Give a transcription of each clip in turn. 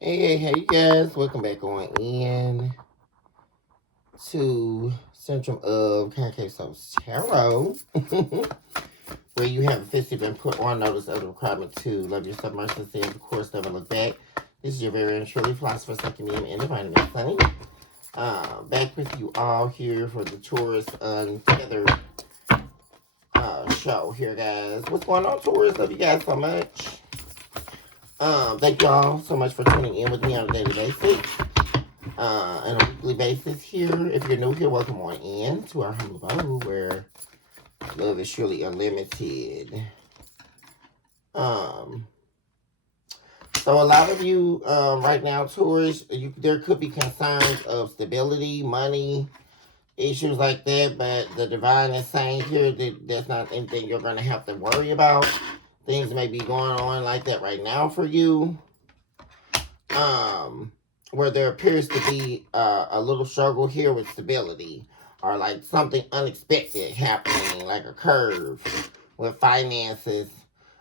Hey, you guys, welcome back on in to Central of Concave Soul's Tarot, where you have officially been put on notice of the requirement to love yourself, mercy, and of course, never look back. This is your very own truly philosopher, second medium, and divine Miss Sunny. Back with you all here for the Taurus Untethered show here, guys. What's going on, Taurus? Love you guys so much. Thank you all so much for tuning in with me on a daily basis. On a weekly basis here. If you're new here, welcome on in to our humble abode where love is surely unlimited. So a lot of you right now, Taurus, there could be concerns of stability, money, issues like that, but the divine is saying here that that's not anything you're going to have to worry about. Things may be going on like that right now for you. Where there appears to be a little struggle here with stability, or like something unexpected happening, like a curve with finances.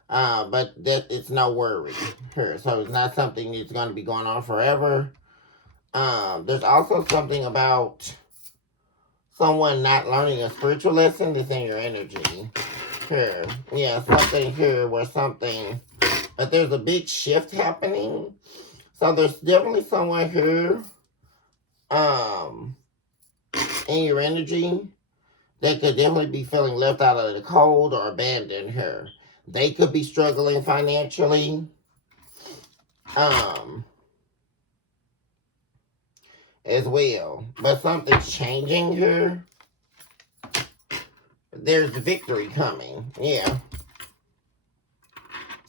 But that it's no worry here. So it's not something that's going to be going on forever. There's also something about someone not learning a spiritual lesson that's in your energy here. Yeah, something here where something, but there's a big shift happening. So there's definitely someone here in your energy that could definitely be feeling left out of the cold or abandoned here. They could be struggling financially. As well. But something's changing here. There's victory coming. Yeah.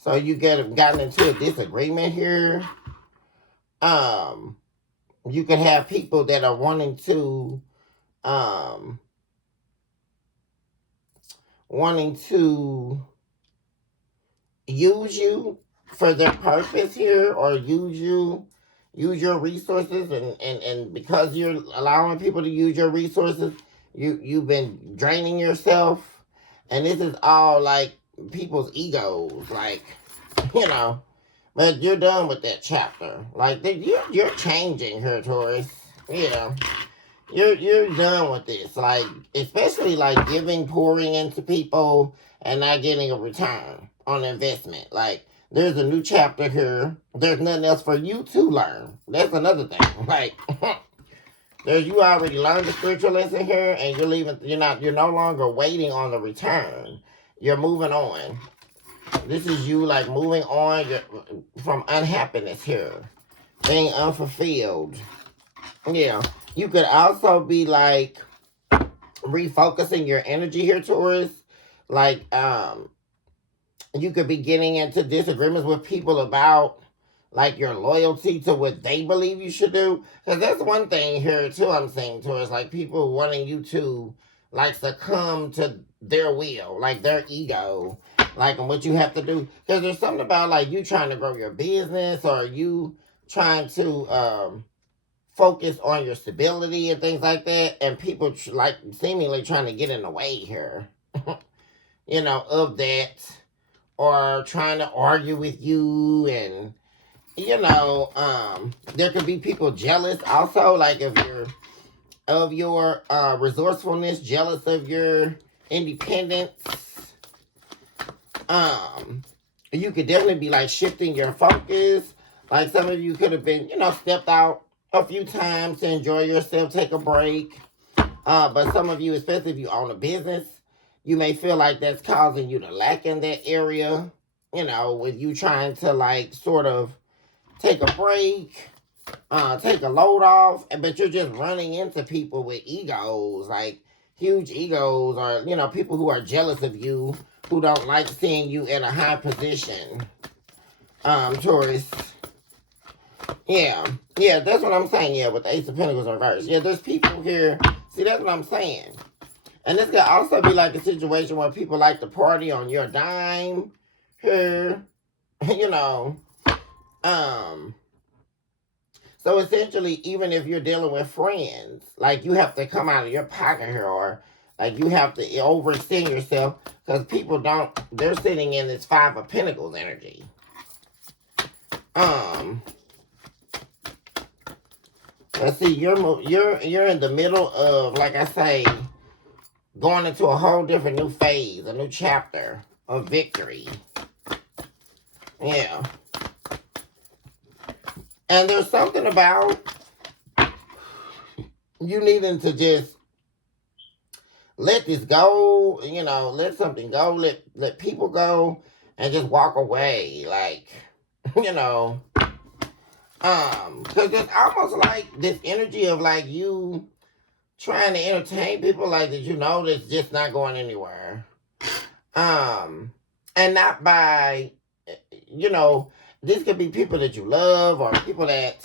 So you gotten into a disagreement here. You could have people that are wanting to use you for their purpose here, or use your resources, and because you're allowing people to use your resources, you've been draining yourself, and this is all like people's egos, like, you know. But you're done with that chapter. Like, you're changing here, Taurus. Yeah. You're done with this. Like, especially like pouring into people and not getting a return on investment. Like, there's a new chapter here. There's nothing else for you to learn. That's another thing. Like, you already learned the spiritual lesson here, and you're leaving. You're no longer waiting on the return. You're moving on. This is you, like, moving on from unhappiness here, being unfulfilled. Yeah. You could also be, like, refocusing your energy here, Taurus. Like, you could be getting into disagreements with people about, like, your loyalty to what they believe you should do. Because that's one thing here, too, I'm saying, Taurus. Like, people wanting you to, like, succumb to their will, like, their ego. Like, and what you have to do. Because there's something about, like, you trying to grow your business, or you trying to focus on your stability and things like that, and people like seemingly trying to get in the way here, of that, or trying to argue with you, and there could be people jealous also, like, of your resourcefulness, jealous of your independence. You could definitely be, like, shifting your focus. Like, some of you could have been, stepped out a few times to enjoy yourself, take a break. But some of you, especially if you own a business, you may feel like that's causing you to lack in that area, with you trying to, like, sort of take a break, take a load off, but you're just running into people with egos, like huge egos, or, people who are jealous of you, who don't like seeing you in a high position, Taurus. Yeah, that's what I'm saying, yeah, with the Ace of Pentacles in reverse. Yeah, there's people here, see, that's what I'm saying. And this could also be like a situation where people like to party on your dime here, So essentially, even if you're dealing with friends, like, you have to come out of your pocket here, or like you have to overextend yourself, because people they're sitting in this Five of Pentacles energy. Cause see, you're in the middle of, like I say, going into a whole different new phase, a new chapter of victory. Yeah. And there's something about you needing to just let this go, let something go, let people go, and just walk away, like, because it's almost like this energy of like you trying to entertain people, like that that's just not going anywhere, and not by, this could be people that you love or people that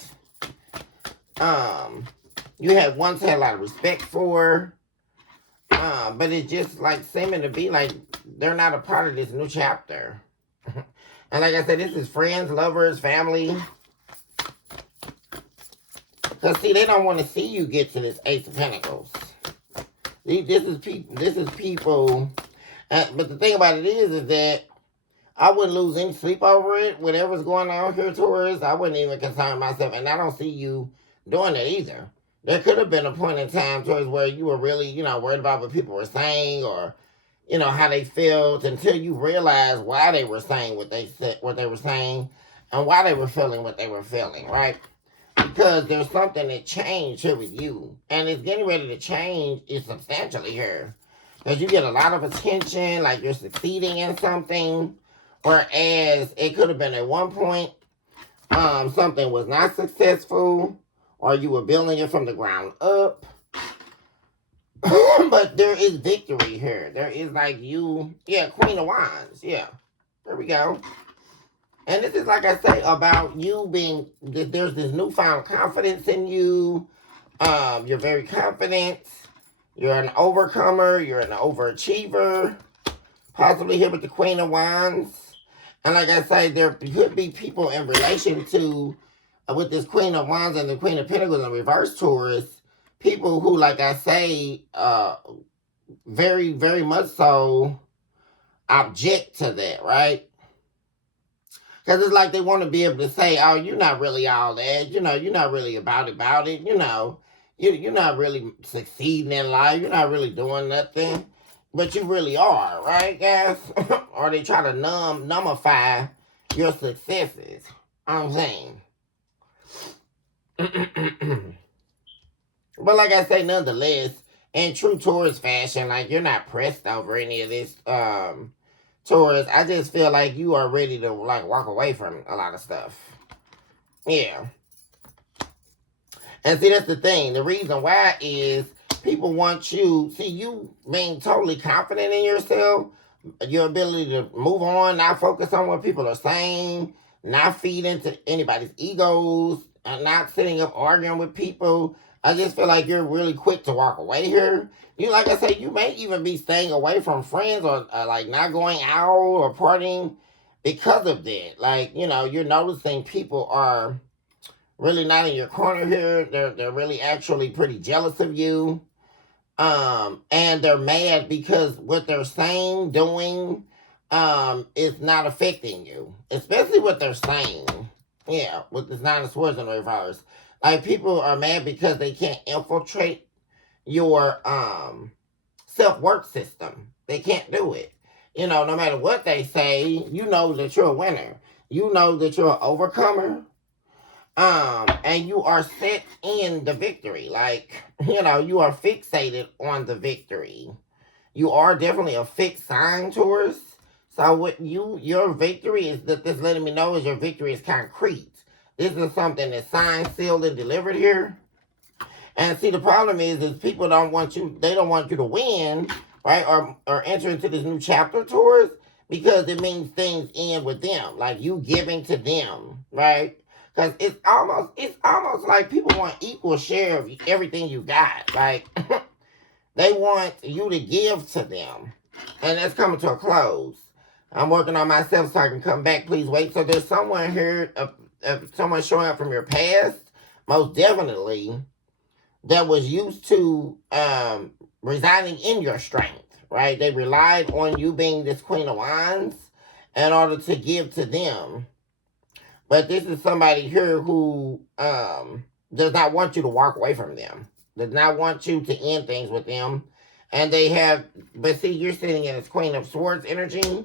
you had once had a lot of respect for. But it's just like seeming to be like they're not a part of this new chapter. And like I said, this is friends, lovers, family. Because see, they don't want to see you get to this Ace of Pentacles. This is people. But the thing about it is that I wouldn't lose any sleep over it. Whatever's going on here, Taurus, I wouldn't even concern myself. And I don't see you doing it either. There could have been a point in time, Taurus, where you were really, worried about what people were saying or, how they felt until you realized why they were saying what they were saying and why they were feeling what they were feeling, right? Because there's something that changed here with you. And it's getting ready to change substantially here. Because you get a lot of attention, like you're succeeding in something. Whereas it could have been at one point, something was not successful. Or you were building it from the ground up. But there is victory here. There is like Queen of Wands. Yeah. There we go. And this is, like I say, about you being, there's this newfound confidence in you. You're very confident. You're an overcomer. You're an overachiever. Possibly here with the Queen of Wands. And like I say, there could be people in relation to, with this Queen of Wands and the Queen of Pentacles in reverse, Taurus, people who, like I say, very, very much so object to that, right? Because it's like they want to be able to say, oh, you're not really all that. You're not really about it. You're not really succeeding in life. You're not really doing nothing. But you really are, right, guys? Or they try to nullify your successes. I'm saying. But like I say, nonetheless, in true Taurus fashion, like you're not pressed over any of this, Taurus. I just feel like you are ready to like walk away from a lot of stuff. Yeah. And see, that's the thing. The reason why is people want you, see, you being totally confident in yourself, your ability to move on, not focus on what people are saying, not feed into anybody's egos, not sitting up arguing with people. I just feel like you're really quick to walk away here. Like I say, you may even be staying away from friends or like not going out or partying because of that. Like, you're noticing people are really not in your corner here. They're really actually pretty jealous of you. And they're mad because what they're saying, doing, is not affecting you. Especially what they're saying. Yeah, with this Nine of Swords in reverse. Like, people are mad because they can't infiltrate your self-worth system. They can't do it. No matter what they say, you know that you're a winner. You know that you're an overcomer. And you are set in the victory. Like, you are fixated on the victory. You are definitely a fixed sign, Taurus. So what your victory is, that this letting me know is your victory is concrete. This is something that's signed, sealed, and delivered here. And see, the problem is people don't want you to win, right? Or enter into this new chapter, Taurus, because it means things end with them. Like you giving to them, right? Because it's almost like people want equal share of everything you got. Like, they want you to give to them. And that's coming to a close. I'm working on myself so I can come back. Please wait. So there's someone here, someone showing up from your past, most definitely, that was used to residing in your strength, right? They relied on you being this Queen of Wands in order to give to them. But this is somebody here who does not want you to walk away from them, does not want you to end things with them. And they have, but see, you're sitting in this Queen of Swords energy.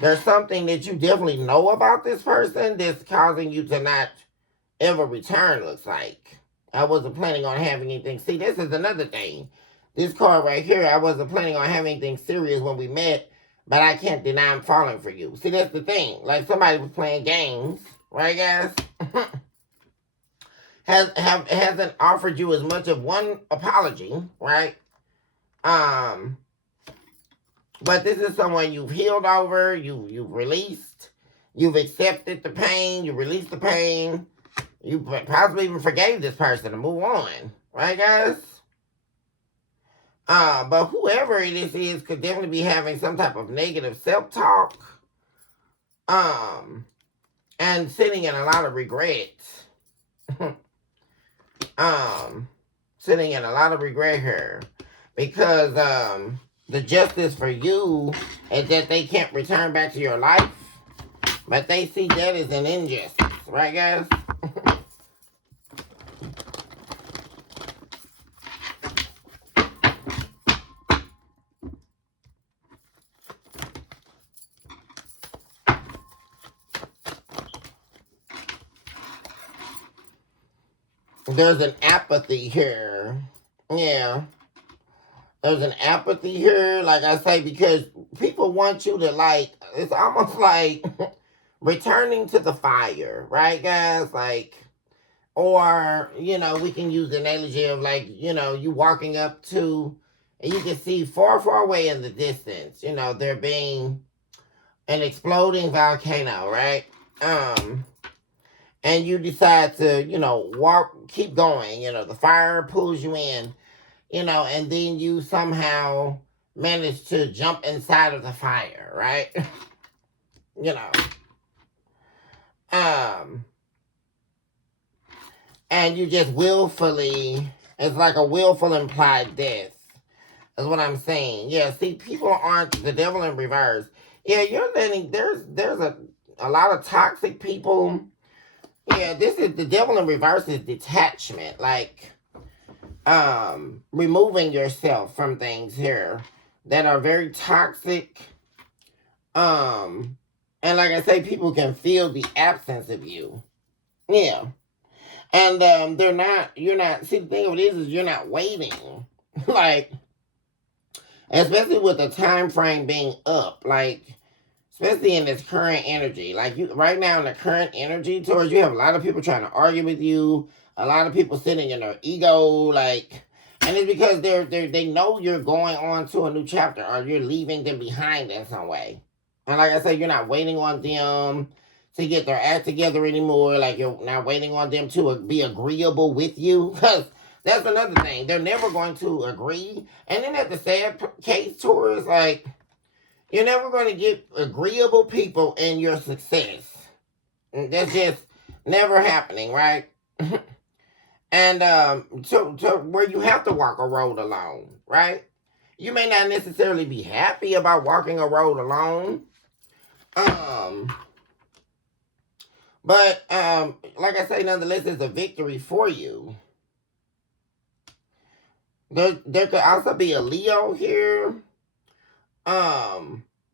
There's something that you definitely know about this person that's causing you to not ever return, looks like. I wasn't planning on having anything. See, this is another thing. This card right here, I wasn't planning on having anything serious when we met, but I can't deny I'm falling for you. See, that's the thing. Like somebody was playing games, right, guys? Hasn't offered you as much of one apology, right? But this is someone you've healed over, you've released, you've accepted the pain, you released the pain, you possibly even forgave this person to move on, right, guys? But whoever this is could definitely be having some type of negative self-talk, and sitting in a lot of regret. Sitting in a lot of regret here, because the justice for you is that they can't return back to your life, but they see that as an injustice, right, guys? There's an apathy here. Yeah. There's an apathy here, like I say, because people want you to, like, it's almost like returning to the fire, right, guys? Like, or, you know, we can use the analogy of, like, you know, you walking up to, and you can see far, far away in the distance, you know, there being an exploding volcano, right? And you decide to, you know, keep going, you know, the fire pulls you in, you know, and then you somehow manage to jump inside of the fire, right? You know. And you just willfully, it's like a willful implied death, is what I'm saying. Yeah, see, people aren't the devil in reverse. Yeah, you're letting, there's a lot of toxic people. Yeah, this is the devil in reverse is detachment, like removing yourself from things here that are very toxic. And like I say, people can feel the absence of you. Yeah. And you're not, see, the thing of it is you're not waiting. Like, especially with the time frame being up, like, especially in this current energy. Like, you right now in the current energy, Taurus, you have a lot of people trying to argue with you, a lot of people sitting in their ego, like, and it's because they know you're going on to a new chapter, or you're leaving them behind in some way. And like I said, you're not waiting on them to get their act together anymore. Like, you're not waiting on them to be agreeable with you. Because that's another thing. They're never going to agree. And then at the sad case, Taurus, like, you're never going to get agreeable people in your success. That's just never happening, right? And to where you have to walk a road alone, right? You may not necessarily be happy about walking a road alone. But like I say, nonetheless, it's a victory for you. There could also be a Leo here,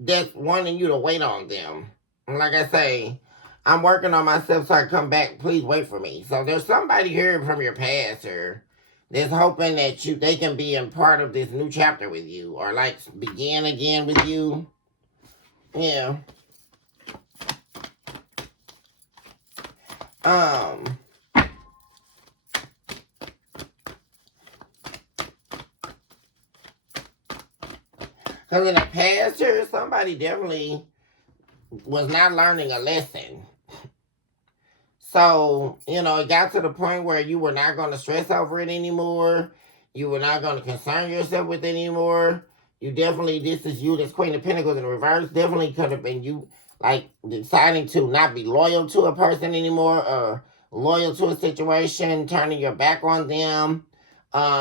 that's wanting you to wait on them. And like I say, I'm working on myself so I come back. Please wait for me. So there's somebody here from your past here that's hoping that they can be in part of this new chapter with you, or like begin again with you. Yeah. Because in the past here, somebody definitely was not learning a lesson. So, you know, it got to the point where you were not going to stress over it anymore. You were not going to concern yourself with it anymore. You definitely, this is you, this Queen of Pentacles in reverse, definitely could have been you, like, deciding to not be loyal to a person anymore, or loyal to a situation, turning your back on them,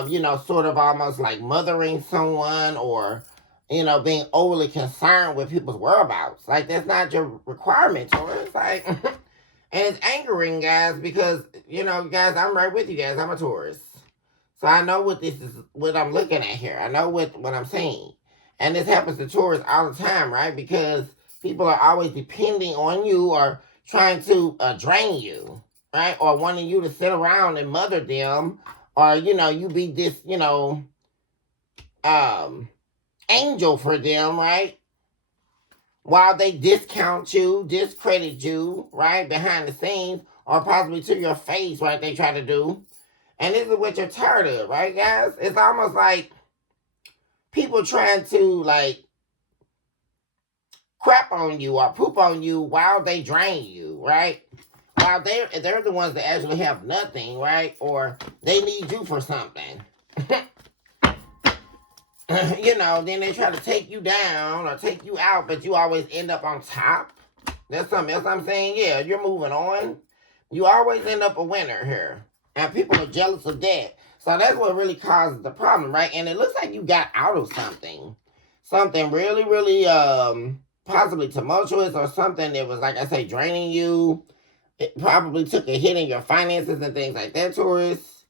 you know, sort of almost like mothering someone, or, you know, being overly concerned with people's whereabouts. Like, that's not your requirement, or it's like... And it's angering, guys, because, you know, guys, I'm right with you guys. I'm a Taurus. So I know what this is, what I'm looking at here. I know what I'm saying. And this happens to Taurus all the time, right? Because people are always depending on you or trying to drain you, right? Or wanting you to sit around and mother them. Or, you know, you be this, you know, angel for them, right? While they discount you, discredit you, right? Behind the scenes, or possibly to your face, right? They try to do. And this is what you're tired of, right, guys? It's almost like people trying to, like, crap on you or poop on you while they drain you, right? While they're the ones that actually have nothing, right? Or they need you for something. You know, then they try to take you down or take you out, but you always end up on top. That's something else I'm saying. Yeah, you're moving on. You always end up a winner here. And people are jealous of that. So that's what really causes the problem, right? And it looks like you got out of something. Something really, really possibly tumultuous, or something that was, like I say, draining you. It probably took a hit in your finances and things like that, Taurus.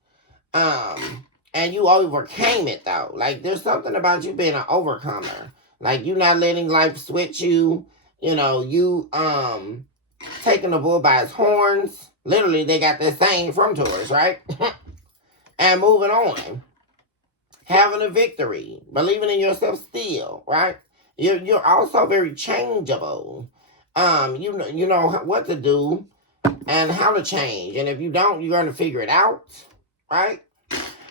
And you overcame it, though. Like, there's something about you being an overcomer. Like, you not letting life switch you. You know, you taking the bull by its horns. Literally, they got this saying from Taurus, right? And moving on. Having a victory. Believing in yourself still, right? You're also very changeable. You know what to do and how to change. And if you don't, you're going to figure it out, right?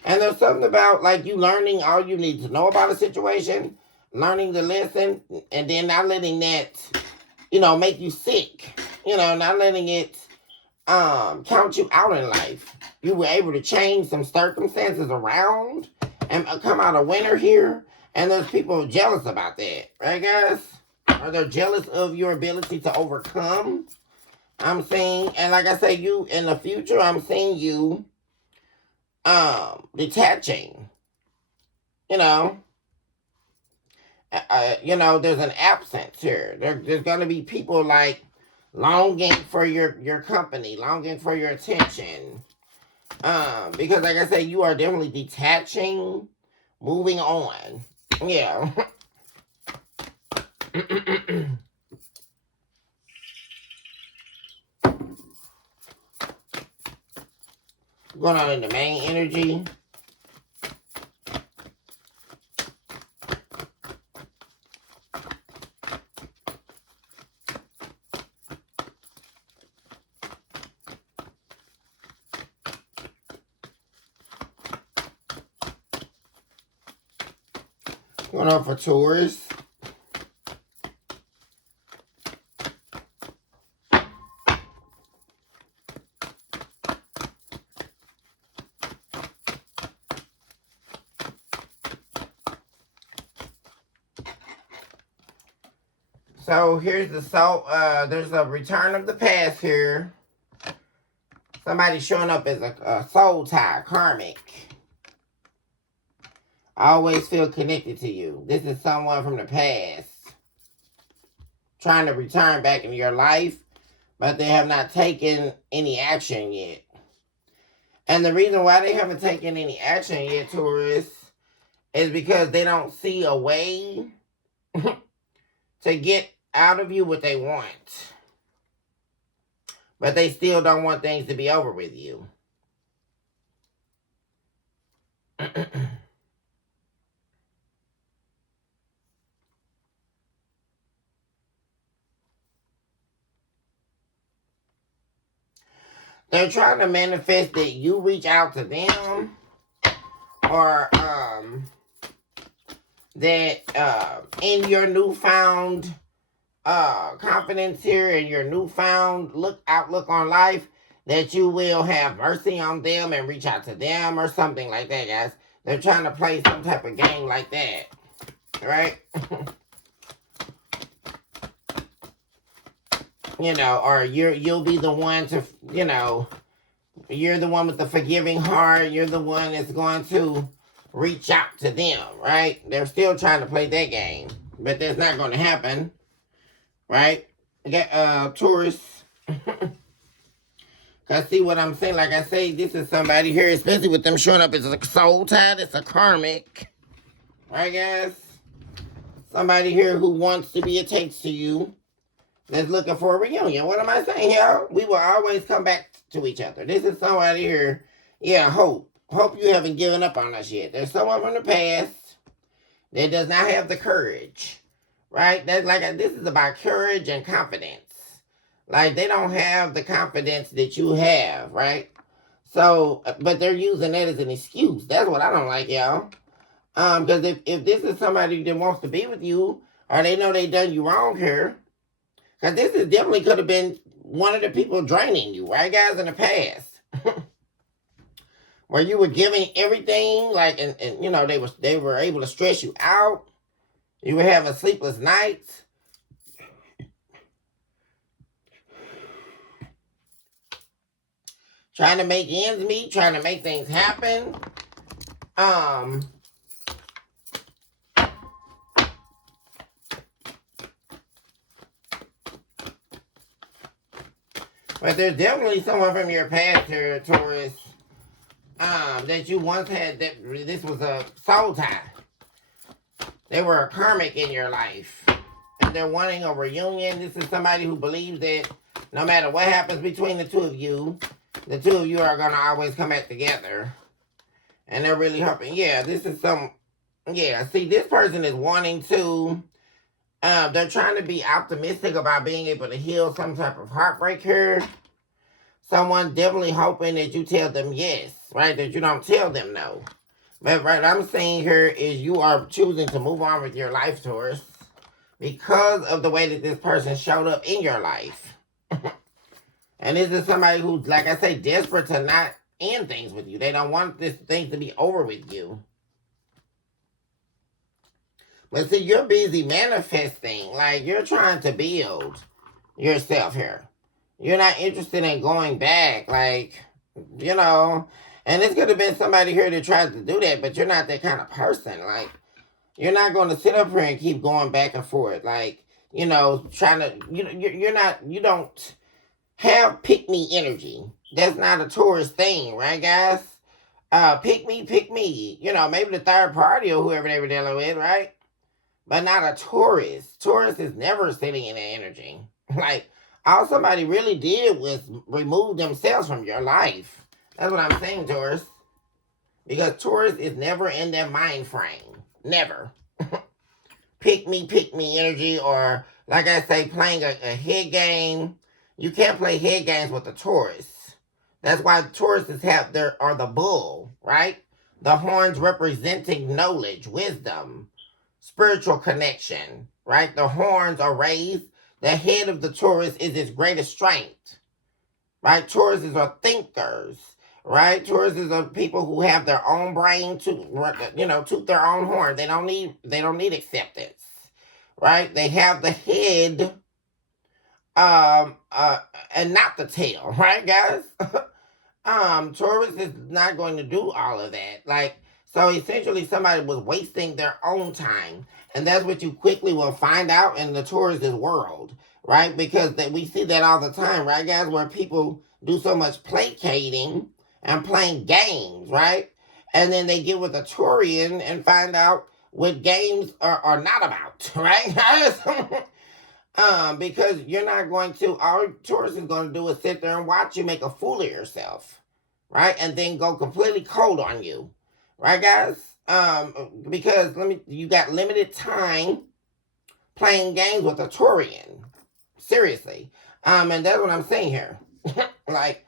And there's something about, like, you learning all you need to know about a situation, learning the lesson, and then not letting that, you know, make you sick. You know, not letting it count you out in life. You were able to change some circumstances around and come out a winner here. And there's people jealous about that, right, guys? Or they're jealous of your ability to overcome. I'm saying, and like I say, you in the future, I'm seeing you detaching. You know, there's an absence here. There's going to be people, like, longing for your company, longing for your attention. Because, like I say, you are definitely detaching, moving on. Yeah. Going on in the main energy. Going on for Taurus. So here's the soul. There's a return of the past here. Somebody showing up as a soul tie, karmic. I always feel connected to you. This is someone from the past trying to return back into your life, but they have not taken any action yet. And the reason why they haven't taken any action yet, Taurus, is because they don't see a way to get out of you what they want. But they still don't want things to be over with you. They're trying to manifest that you reach out to them, or that in your newfound confidence here and your newfound outlook on life, that you will have mercy on them and reach out to them or something like that, guys. They're trying to play some type of game like that, right? You know, or you'll be the one to, you know, you're the one with the forgiving heart. You're the one that's going to reach out to them, right? They're still trying to play that game, but that's not going to happen, right? Taurus. Cause see what I'm saying? Like I say, this is somebody here, especially with them showing up as a soul tie, it's a karmic. Right, guys? Somebody here who wants to be attached to you, that's looking for a reunion. What am I saying, y'all? We will always come back to each other. This is somebody here. Yeah, hope. Hope you haven't given up on us yet. There's someone from the past that does not have the courage. Right? That's like this is about courage and confidence. Like they don't have the confidence that you have, right? So, but they're using that as an excuse. That's what I don't like, y'all. Because if this is somebody that wants to be with you, or they know they done you wrong here, because this is definitely could have been one of the people draining you, right, guys, in the past. Where you were giving everything, like, and you know, they were able to stress you out. You were having sleepless nights. Trying to make ends meet, trying to make things happen. But there's definitely someone from your past here, Taurus, that you once had, that this was a soul tie. They were a karmic in your life. And they're wanting a reunion. This is somebody who believes that no matter what happens between the two of you are going to always come back together. And they're really hoping. Yeah, this is see, this person is wanting to, they're trying to be optimistic about being able to heal some type of heartbreak here. Someone definitely hoping that you tell them yes, right? That you don't tell them no. But what I'm saying here is you are choosing to move on with your life, Taurus, because of the way that this person showed up in your life. And this is somebody who's, like I say, desperate to not end things with you. They don't want this thing to be over with you. But see, you're busy manifesting. Like, you're trying to build yourself here. You're not interested in going back. Like, you know. And it's going to be somebody here that tries to do that, but you're not that kind of person. Like, you're not going to sit up here and keep going back and forth. Like, you know, trying to, you don't have pick-me energy. That's not a Taurus thing, right, guys? Pick me. You know, maybe the third party or whoever they were dealing with, right? But not a Taurus. Taurus is never sitting in that energy. Like, all somebody really did was remove themselves from your life. That's what I'm saying, Taurus. Because Taurus is never in their mind frame. Never. Pick me energy, or, like I say, playing a head game. You can't play head games with the Taurus. That's why Tauruses are the bull, right? The horns representing knowledge, wisdom, spiritual connection, right? The horns are raised. The head of the Taurus is its greatest strength, right? Tauruses are thinkers, right? Tauruses are people who have their own brain to, toot their own horn. They don't need acceptance, right? They have the head, and not the tail, right, guys? Taurus is not going to do all of that. Like, so essentially somebody was wasting their own time. And that's what you quickly will find out in the Taurus's world, right? Because we see that all the time, right, guys? Where people do so much placating and playing games, right? And then they get with a Taurian and find out what games are not about, right, guys? Because you're not going to, all Taurus is going to do is sit there and watch you make a fool of yourself, right? And then go completely cold on you, right, guys? Because you got limited time playing games with a Taurian, seriously. And that's what I'm saying here. Like,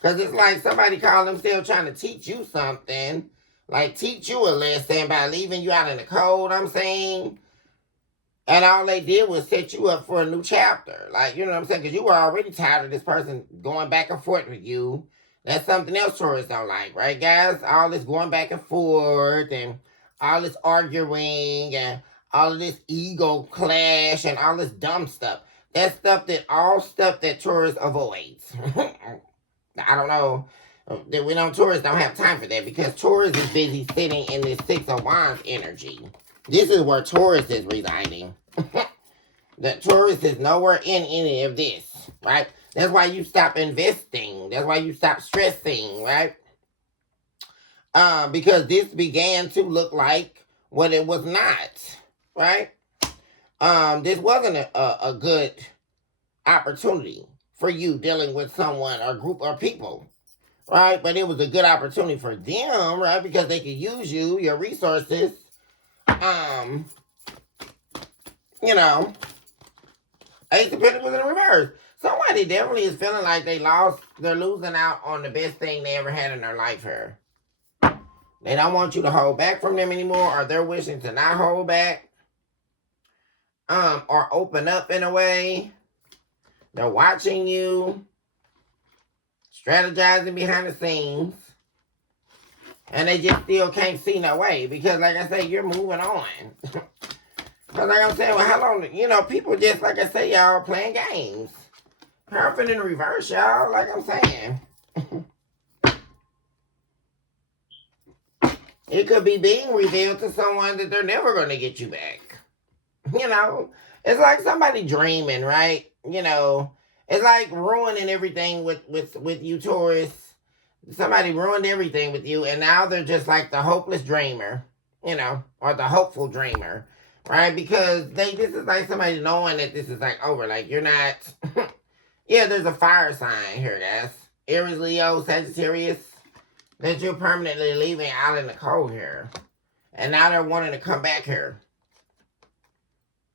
because it's like somebody called themselves trying to teach you something. Like, teach you a lesson by leaving you out in the cold, I'm saying. And all they did was set you up for a new chapter. Like, you know what I'm saying? Because you were already tired of this person going back and forth with you. That's something else Taurus don't like, right, guys? All this going back and forth and all this arguing and all of this ego clash and all this dumb stuff. That's stuff that Taurus avoids. I don't know. We know Taurus don't have time for that because Taurus is busy sitting in this Six of Wands energy. This is where Taurus is residing. That Taurus is nowhere in any of this, right? That's why you stop investing. That's why you stop stressing, right? Because this began to look like what it was not, right? This wasn't a good opportunity for you dealing with someone or group or people, right? But it was a good opportunity for them, right? Because they could use you, your resources. You know, Ace of Pentacles in reverse. Somebody definitely is feeling like they're losing out on the best thing they ever had in their life here. They don't want you to hold back from them anymore, or they're wishing to not hold back. Or open up in a way. They're watching you, strategizing behind the scenes, and they just still can't see no way because, like I say, you're moving on. Because, like I'm saying, well, how long, people just, like I say, y'all playing games. Perfect in reverse, y'all, like I'm saying. It could be being revealed to someone that they're never going to get you back. It's like somebody dreaming, right? It's like ruining everything with you, Taurus. Somebody ruined everything with you, and now they're just like the hopeless dreamer, or the hopeful dreamer, right? Because this is like somebody knowing that this is like over, like you're not. Yeah, there's a fire sign here, guys. Aries, Leo, Sagittarius, that you're permanently leaving out in the cold here, and now they're wanting to come back here.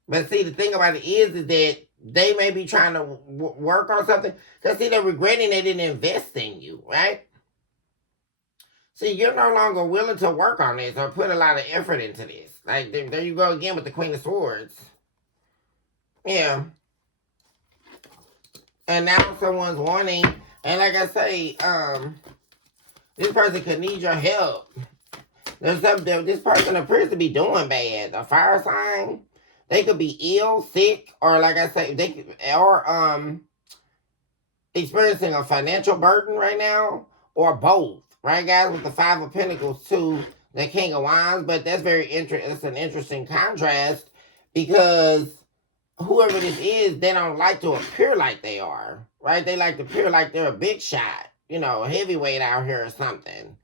But see, the thing about it is that they may be trying to work on something. Because see, they're regretting they didn't invest in you, right? See, you're no longer willing to work on this or put a lot of effort into this. Like, there you go again with the Queen of Swords. Yeah. And now someone's wanting, and like I say, this person could need your help. There's something, this person appears to be doing bad. A fire sign. They could be ill, sick, or like I say, experiencing a financial burden right now, or both. Right, guys, with the Five of Pentacles to the King of Wands. But that's it's an interesting contrast because whoever this is, they don't like to appear like they are, right? They like to appear like they're a big shot, a heavyweight out here or something.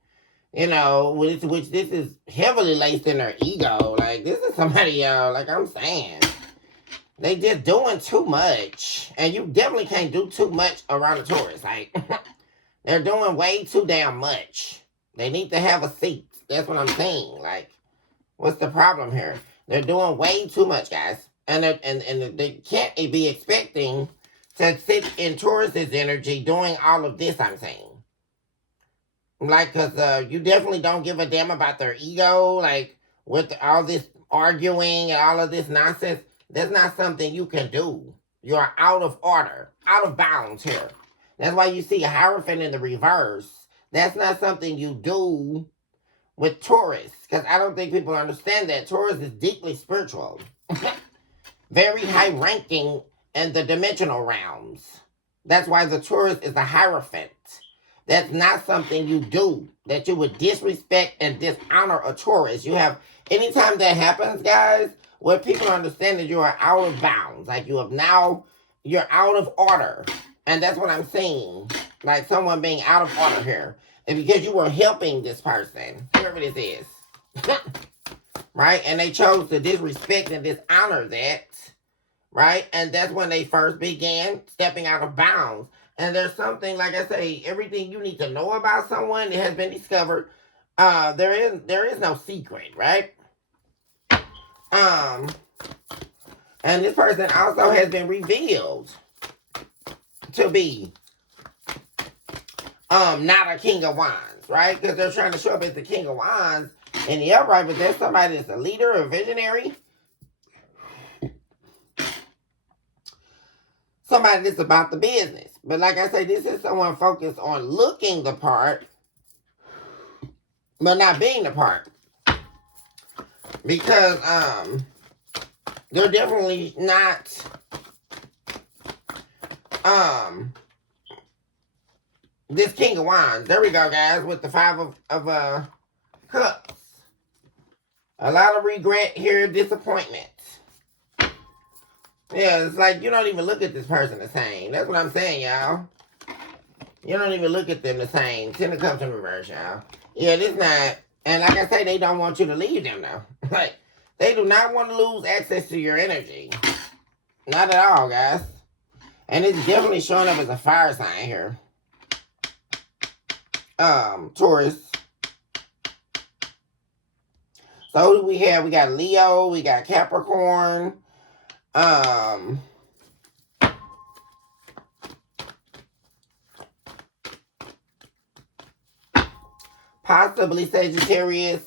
Which this is heavily laced in their ego. Like, this is somebody, like I'm saying, they just doing too much. And you definitely can't do too much around a Taurus. Like, they're doing way too damn much. They need to have a seat. That's what I'm saying. Like, what's the problem here? They're doing way too much, guys. And they can't be expecting to sit in Taurus's energy doing all of this, I'm saying. Like, because you definitely don't give a damn about their ego. Like, with all this arguing and all of this nonsense, that's not something you can do. You're out of order, out of bounds here. That's why you see a Hierophant in the reverse. That's not something you do with Taurus. Because I don't think people understand that. Taurus is deeply spiritual. Very high ranking in the dimensional realms. That's why the Taurus is a Hierophant. That's not something you do. That you would disrespect and dishonor a Taurus. Anytime that happens, guys, where people understand that you are out of bounds. Like you're out of order. And that's what I'm saying. Like someone being out of order here. And because you were helping this person, whoever this is. Right? And they chose to disrespect and dishonor that. Right? And that's when they first began stepping out of bounds. And there's something, like I say, everything you need to know about someone that has been discovered. There is no secret, right? And this person also has been revealed to be not a King of Wands, right? Because they're trying to show up as the King of Wands in the upright, but there's somebody that's a leader, a visionary. Somebody that's about the business. But like I say, this is someone focused on looking the part, but not being the part. Because they're definitely not this King of Wands. There we go, guys, with the Five of Cups. A lot of regret here, disappointment. Yeah, it's like you don't even look at this person the same. That's what I'm saying, y'all. You don't even look at them the same. Ten of Cups in reverse, y'all. Yeah, this not. And like I say, they don't want you to leave them now. Like, they do not want to lose access to your energy. Not at all, guys. And it's definitely showing up as a fire sign here. Taurus. So who do we have? We got Leo, we got Capricorn. Possibly Sagittarius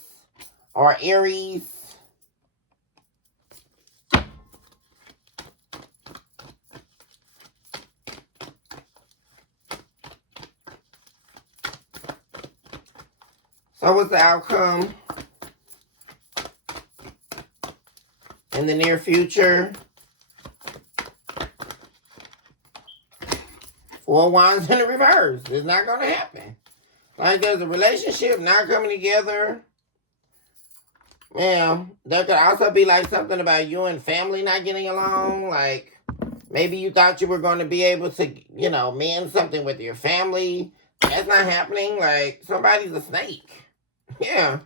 or Aries. So what's the outcome in the near future? Four Wands in the reverse. It's not going to happen. Like there's a relationship not coming together. Yeah, there could also be like something about you and family not getting along. Like maybe you thought you were going to be able to, you know, mend something with your family. That's not happening. Like somebody's a snake. Yeah.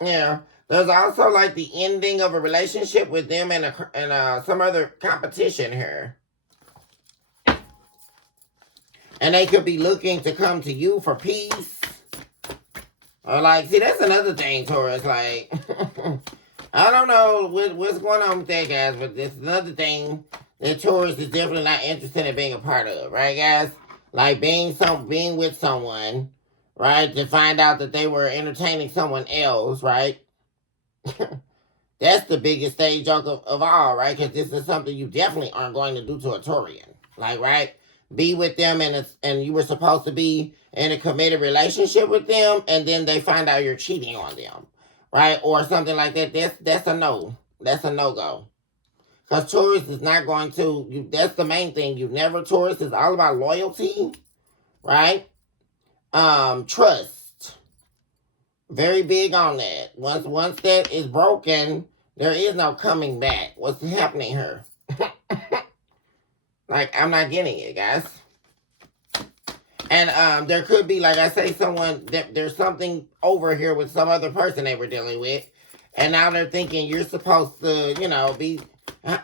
Yeah. There's also like the ending of a relationship with them and some other competition here. And they could be looking to come to you for peace. Or like, see, that's another thing, Taurus. Like, I don't know what's going on with that, guys, but it's another thing that Taurus is definitely not interested in being a part of, right, guys? Like being with someone, right, to find out that they were entertaining someone else, right? That's the biggest stage joke of all, right? Because this is something you definitely aren't going to do to a Taurian, like, right? Be with them and you were supposed to be in a committed relationship with them, and then they find out you're cheating on them, right? Or something like that. That's a no. That's a no-go. Because Taurus is not going to, that's the main thing. Taurus is all about loyalty, right? Trust. Very big on that. Once that is broken, there is no coming back. What's happening here? Like, I'm not getting it, guys. And there could be, like I say, there's something over here with some other person they were dealing with. And now they're thinking you're supposed to, you know,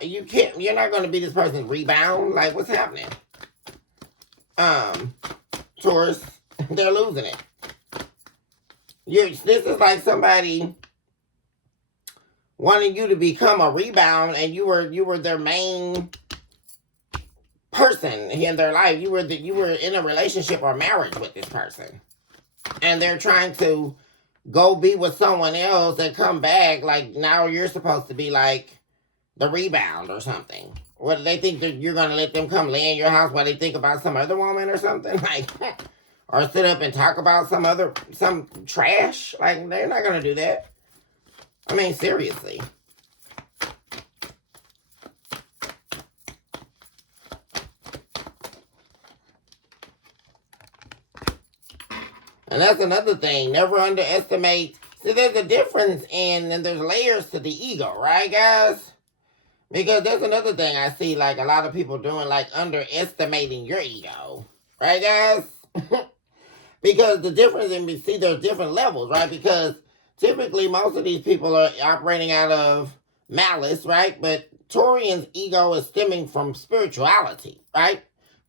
you're not going to be this person's rebound. Like, what's happening? Taurus, they're losing it. This is like somebody wanting you to become a rebound, and you were their main person in their life. You were in a relationship or marriage with this person, and they're trying to go be with someone else and come back. Like now you're supposed to be like the rebound or something. What, they think that you're gonna let them come lay in your house while they think about some other woman or something? Like, or sit up and talk about some trash? Like, they're not gonna do that. I mean, seriously. And that's another thing. Never underestimate. See, there's a difference and there's layers to the ego, right, guys? Because there's another thing I see, like, a lot of people doing, like, underestimating your ego. Right, guys? Because the difference there's different levels, right? Because typically most of these people are operating out of malice, right? But Taurian's ego is stemming from spirituality, right?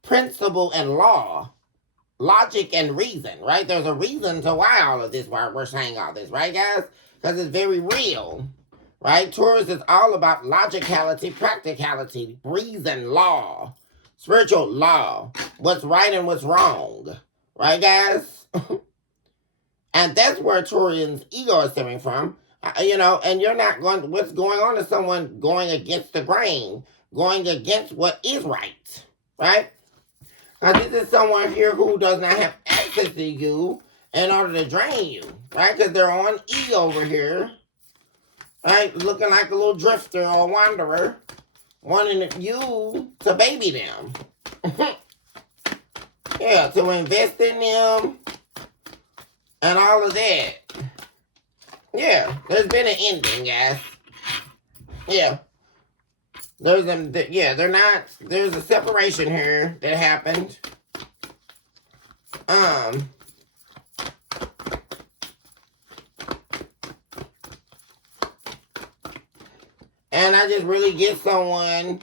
Principle and law. Logic and reason, right? There's a reason to why all of this, why we're saying all this, right, guys? Because it's very real, right? Taurus is all about logicality, practicality, reason, law, spiritual law, what's right and what's wrong, right, guys? And that's where Taurian's ego is stemming from, you know, and you're not going, what's going on is someone going against the grain, going against what is right, right? Now, this is someone here who does not have access to you in order to drain you, right? Because they're on E over here, right? Looking like a little drifter or wanderer, wanting you to baby them. Yeah, to invest in them, and all of that. Yeah, there's been an ending, guys. Yeah. There's they're not, there's a separation here that happened. And I just really get someone,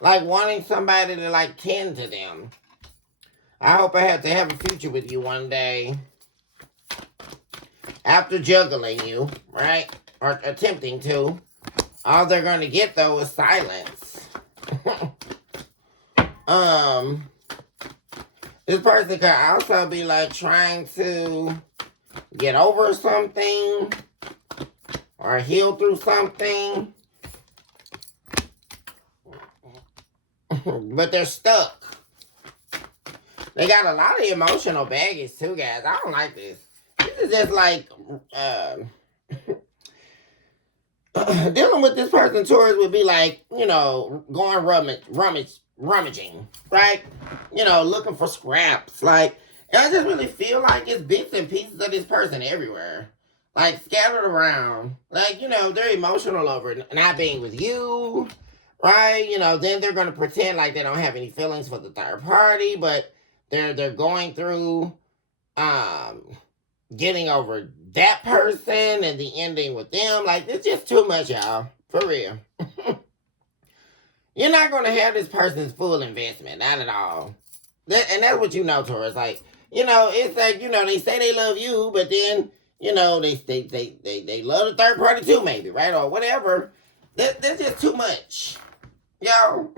like, wanting somebody to, like, tend to them. I hope I have to have a future with you one day. After juggling you, right? Or attempting to. All they're going to get, though, is silence. This person could also be, like, trying to get over something. Or heal through something. But they're stuck. They got a lot of emotional baggage too, guys. I don't like this. This is just like dealing with this person. Taurus would be like, you know, going rummaging, right? You know, looking for scraps. Like, I just really feel like it's bits and pieces of this person everywhere, like scattered around. Like, you know, they're emotional over not being with you. Right, you know, then they're gonna pretend like they don't have any feelings for the third party, but they're going through getting over that person and the ending with them. Like, it's just too much, y'all. For real. You're not gonna have this person's full investment, not at all. And that's what you know, Taurus. Like, you know, it's like, you know, they say they love you, but then, you know, they love the third party too, maybe, right? Or whatever. That's just too much. Yo,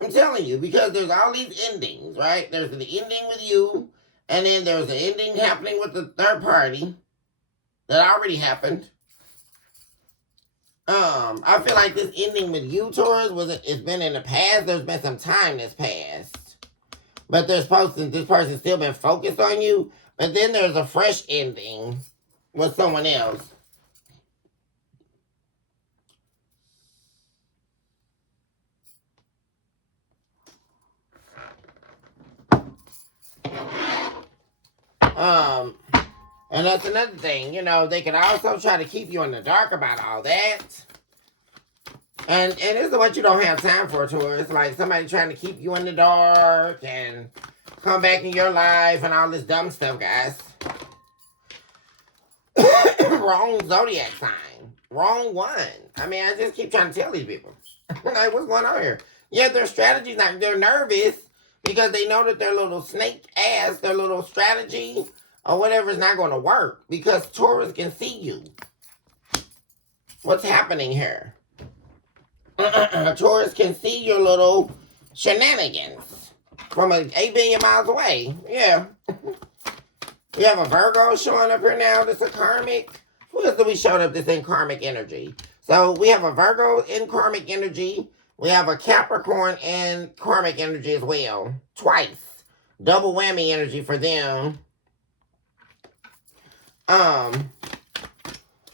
I'm telling you, because there's all these endings, right? There's the ending with you, and then there's the ending happening with the third party that already happened. I feel like this ending with you, Taurus, it's been in the past. There's been some time that's passed, but this person's still been focused on you. But then there's a fresh ending with someone else. And that's another thing, you know, they can also try to keep you in the dark about all that. And this is what you don't have time for, Taurus. Like somebody trying to keep you in the dark and come back in your life and all this dumb stuff, guys. Wrong zodiac sign. Wrong one. I mean, I just keep trying to tell these people. Like, what's going on here? Yeah, their strategy's not, they're nervous because they know that their little snake ass, their little strategy or whatever is not going to work because Taurus can see you. What's happening here? Taurus can see your little shenanigans from 8 billion miles away. Yeah. We have a Virgo showing up here now. This is a karmic. Who else do we showed up this in karmic energy? So we have a Virgo in karmic energy. We have a Capricorn in karmic energy as well. Twice. Double whammy energy for them.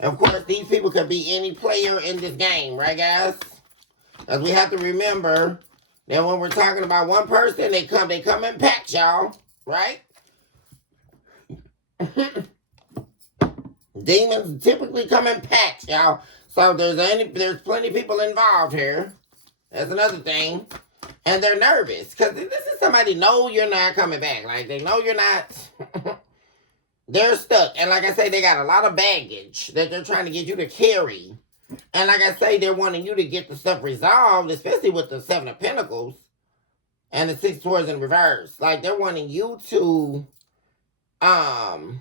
Of course, these people could be any player in this game, right, guys? Because we have to remember that when we're talking about one person, they come in packs, y'all. Right? Demons typically come in packs, y'all. So there's plenty of people involved here. That's another thing. And they're nervous. Because this is somebody know you're not coming back. Like, they know you're not... They're stuck. And like I say, they got a lot of baggage that they're trying to get you to carry. And like I say, they're wanting you to get the stuff resolved, especially with the 7 of Pentacles and the 6 of Swords in reverse. Like, they're wanting you to handle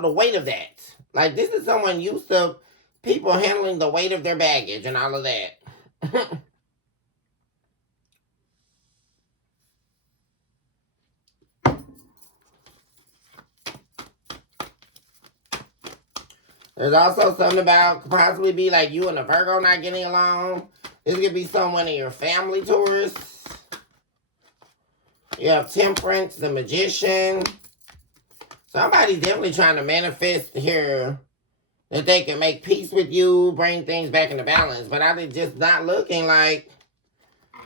the weight of that. Like, this is someone used to people handling the weight of their baggage and all of that. There's also something about could possibly be like you and a Virgo not getting along. This could be someone in your family, Taurus. You have Temperance, the Magician. Somebody's definitely trying to manifest here that they can make peace with you, bring things back into balance. But I just not looking like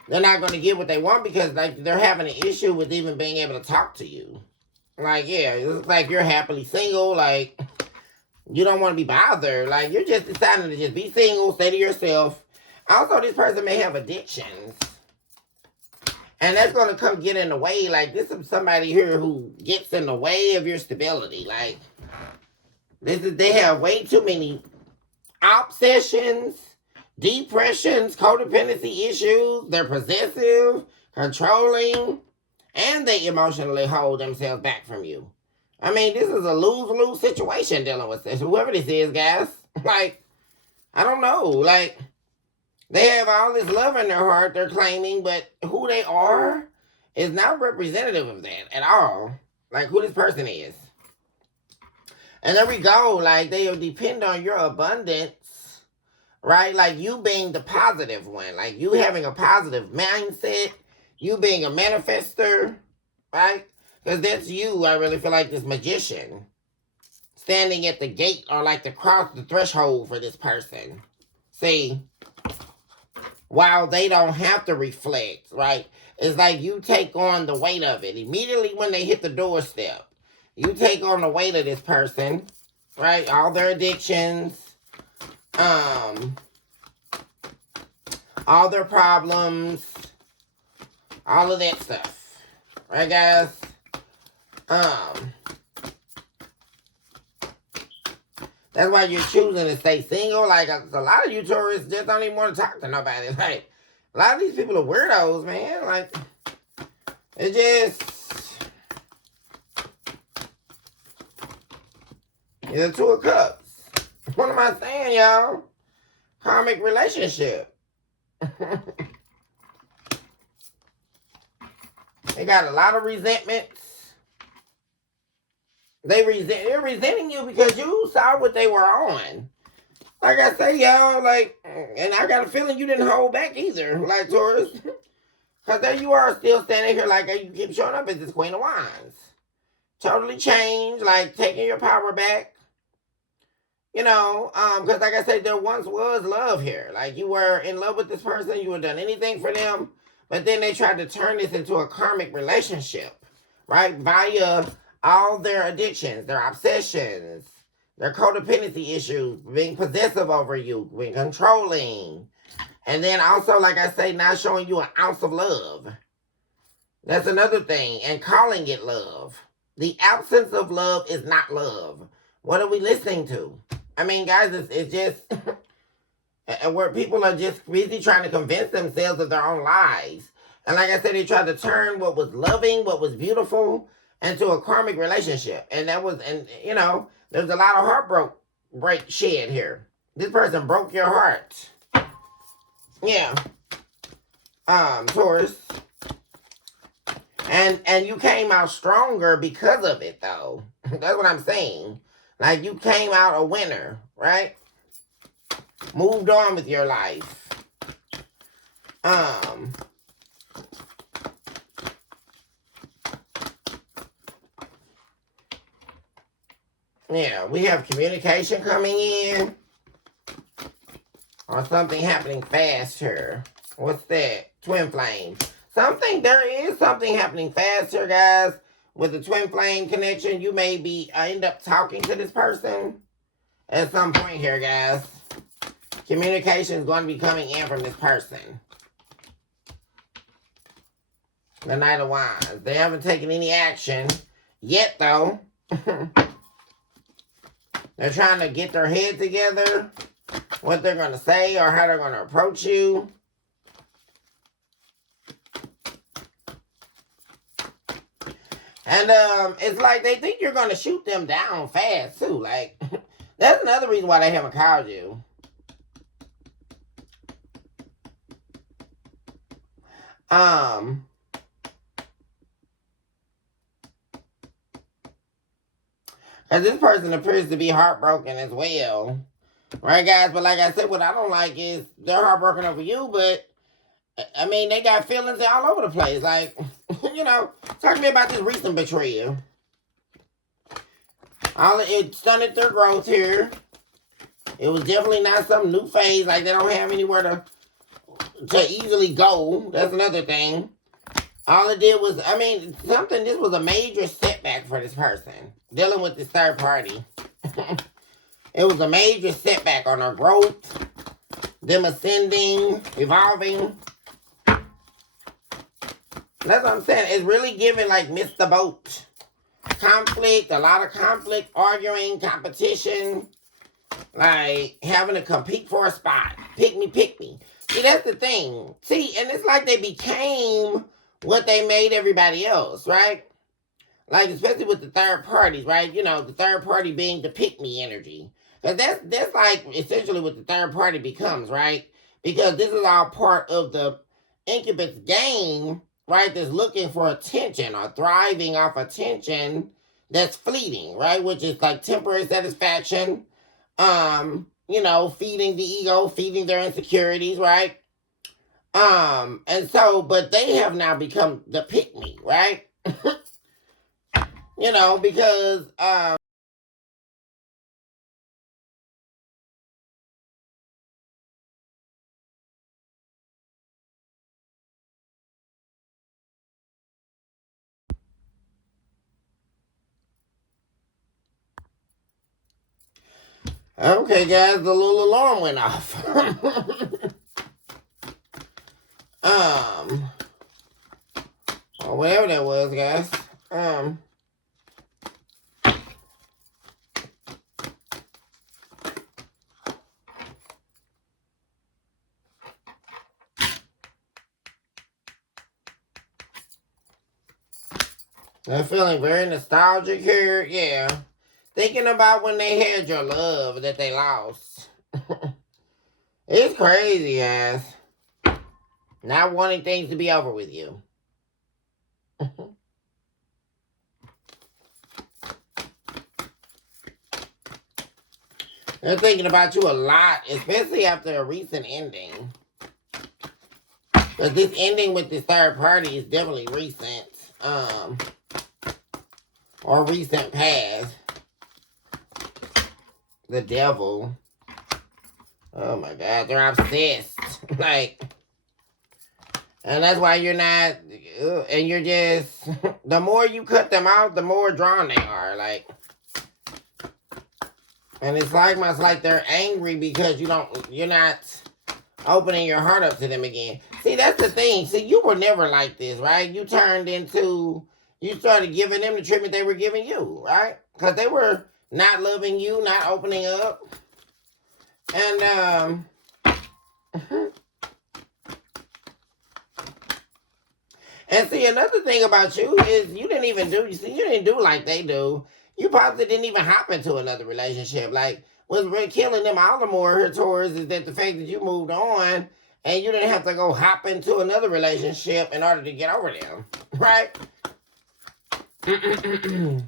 they're not going to get what they want because like they're having an issue with even being able to talk to you. Like, yeah, it's like you're happily single. Like, you don't want to be bothered. Like, you're just deciding to just be single, stay to yourself. Also, this person may have addictions. And that's going to come get in the way. Like, this is somebody here who gets in the way of your stability. Like, they have way too many obsessions, depressions, codependency issues. They're possessive, controlling, and they emotionally hold themselves back from you. I mean, this is a lose-lose situation dealing with this. Whoever this is, guys. Like, I don't know. Like, they have all this love in their heart they're claiming, but who they are is not representative of that at all. Like, who this person is. And there we go. Like, they'll depend on your abundance, right? Like, you being the positive one. Like, you having a positive mindset. You being a manifester, right? Because that's you, I really feel like, this magician. Standing at the gate or like to cross the threshold for this person. See? While they don't have to reflect, right? It's like you take on the weight of it. Immediately when they hit the doorstep, you take on the weight of this person, right? All their addictions, all their problems, all of that stuff. Right, guys? That's why you're choosing to stay single. Like, a lot of you tourists just don't even want to talk to nobody. Like, a lot of these people are weirdos, man. Like, it just... You're the Two of Cups. What am I saying, y'all? Karmic relationship. They got a lot of resentments. They're resenting you because you saw what they were on. Like I say, y'all, like, and I got a feeling you didn't hold back either, like Taurus. Because there you are still standing here like you keep showing up as this Queen of Wands. Totally changed, like taking your power back. You know, because like I said, there once was love here. Like, you were in love with this person, you would have done anything for them. But then they tried to turn this into a karmic relationship, right? Via all their addictions, their obsessions, their codependency issues, being possessive over you, being controlling. And then also, like I say, not showing you an ounce of love. That's another thing. And calling it love. The absence of love is not love. What are we listening to? I mean, guys, it's just... where people are just busy trying to convince themselves of their own lies. And like I said, they tried to turn what was loving, what was beautiful, into a karmic relationship. And that was, and you know, there's a lot of break shed here. This person broke your heart. Yeah. Taurus. And you came out stronger because of it, though. That's what I'm saying. Like, you came out a winner, right? Moved on with your life. Yeah, we have communication coming in. Or something happening fast here. What's that? Twin flame. There is something happening fast here, guys. With the twin flame connection, you may end up talking to this person at some point here, guys. Communication is going to be coming in from this person. The Knight of Wands. They haven't taken any action yet, though. They're trying to get their head together, what they're going to say or how they're going to approach you. And it's like they think you're going to shoot them down fast, too. Like, that's another reason why they haven't called you. Because this person appears to be heartbroken as well. Right, guys? But like I said, what I don't like is they're heartbroken over you, but, I mean, they got feelings all over the place. Like, you know, talk to me about this recent betrayal. It stunted their growth here. It was definitely not some new phase. Like, they don't have anywhere to easily go. That's another thing. All it did was, I mean, this was a major setback for this person. Dealing with this third party. It was a major setback on their growth, them ascending, evolving. That's what I'm saying. It's really giving like missed the boat. Conflict, a lot of conflict, arguing, competition, like having to compete for a spot. Pick me, pick me. See, that's the thing. See, and it's like they became what they made everybody else, right? Like, especially with the third parties, right? You know, the third party being the pick me energy. Because that's like essentially what the third party becomes, right? Because this is all part of the incubus game, right? That's looking for attention or thriving off attention that's fleeting, right? Which is like temporary satisfaction, you know, feeding the ego, feeding their insecurities, right? And so, but they have now become the pick me, right? You know, because, okay, guys, the little alarm went off. Or whatever that was, guys. I'm feeling very nostalgic here. Yeah. Thinking about when they had your love that they lost. It's crazy, guys. Not wanting things to be over with you. They're thinking about you a lot, especially after a recent ending. Because this ending with this third party is definitely recent. Or recent past. The devil. Oh my God, they're obsessed. Like, and that's why you're not, and you're just, the more you cut them out, the more drawn they are. Like, and it's like they're angry because you're not opening your heart up to them again. See, that's the thing. See, you were never like this, right? You started giving them the treatment they were giving you, right? Because they were not loving you, not opening up. And, and see, another thing about you is you didn't do like they do. You probably didn't even hop into another relationship. Like, what's really killing them all the more here, Taurus, is that the fact that you moved on and you didn't have to go hop into another relationship in order to get over them, right? And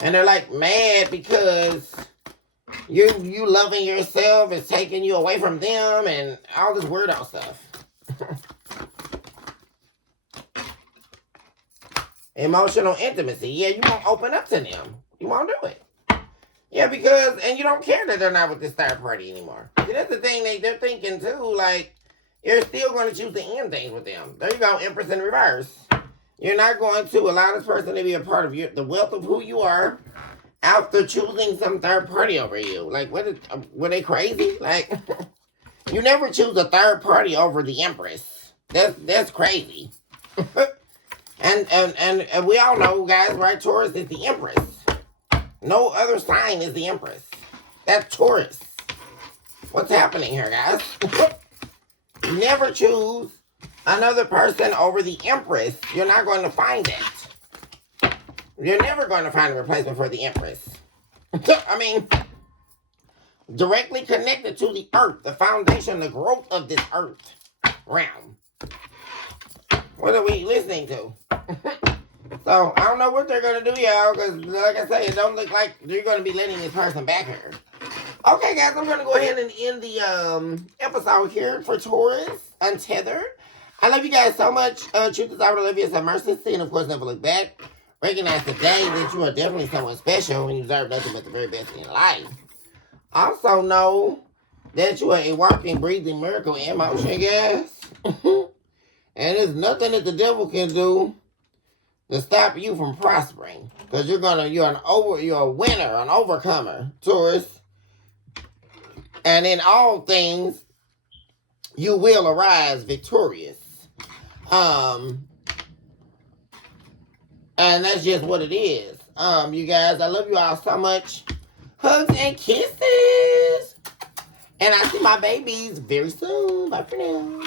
they're like mad because you loving yourself is taking you away from them and all this weirdo stuff. Emotional intimacy. Yeah, you won't open up to them. You won't do it. Yeah, because, and you don't care that they're not with this third party anymore. See, that's the thing they're thinking too, like, you're still going to choose to end things with them. There you go, Empress in reverse. You're not going to allow this person to be a part of the wealth of who you are after choosing some third party over you. Like, were they crazy? Like, you never choose a third party over the Empress. That's crazy. And we all know, guys, right? Taurus is the Empress. No other sign is the Empress. That's Taurus. What's happening here, guys? Never choose another person over the Empress. You're not going to find it. You're never going to find a replacement for the Empress. I mean, directly connected to the earth, the foundation, the growth of this earth realm. What are we listening to? So, I don't know what they're going to do, y'all, because, like I say, it don't look like you're going to be letting this person back here. Okay, guys, I'm going to go ahead and end the episode here for Taurus Untethered. I love you guys so much. Truth is, I would love you as a mercy, and of course, never look back. Recognize today that you are definitely someone special and you deserve nothing but the very best in life. Also know that you are a walking, breathing miracle in motion, guys. And there's nothing that the devil can do to stop you from prospering. Because you're a winner, an overcomer, Taurus. And in all things, you will arise victorious. And that's just what it is. You guys, I love you all so much. Hugs and kisses. And I see my babies very soon. Bye for now.